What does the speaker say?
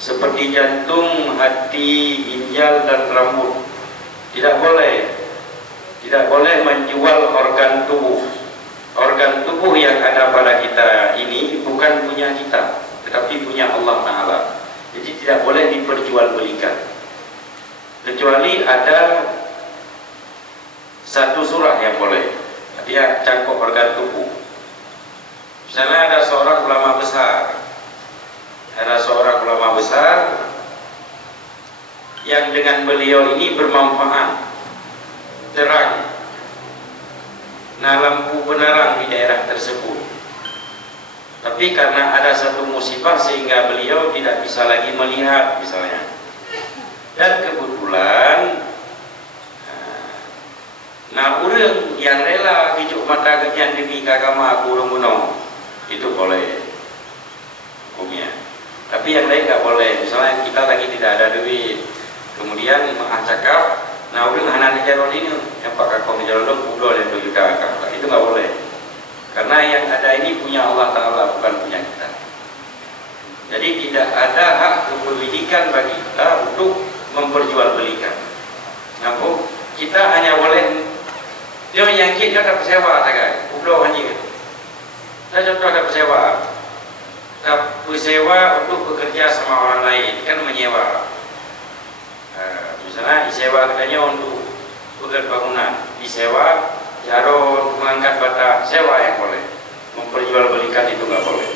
seperti jantung, hati, ginjal dan rambut. Tidak boleh menjual organ tubuh. Organ tubuh yang ada pada kita ini bukan punya kita, tetapi punya Allah Ta'ala. Jadi tidak boleh diperjualbelikan, kecuali ada satu surah yang boleh. Dia cangkok organ tubuh. Misalnya ada seorang ulama besar, yang dengan beliau ini bermanfaat, terang, nah lampu penerang di daerah tersebut. Tapi karena ada satu musibah sehingga beliau tidak bisa lagi melihat misalnya. Dan kebetulan orang yang rela hijuk mata kejian demi kagama kurung gunung, itu boleh hukumnya. Tapi yang lain nggak boleh. Misalnya kita lagi tidak ada duit, kemudian cakap, orang anak jalan ini, yang pakai kau jalan udah yang tujuh kakak, itu nggak boleh. Karena yang ada ini punya Allah Ta'ala, bukan punya kita. Jadi tidak ada hak kepemilikan bagi kita untuk memperjualbelikan. Nampak? Kita hanya boleh dia menyangkit, dia ada pesewa saja. Udah hanya saya contoh ada pesewa untuk bekerja sama orang lain, kan menyewa. Misalnya disewa katanya untuk bekerja bangunan, disewa jarum, mengangkat bata, sewa yang boleh. Memperjualbelikan itu nggak boleh.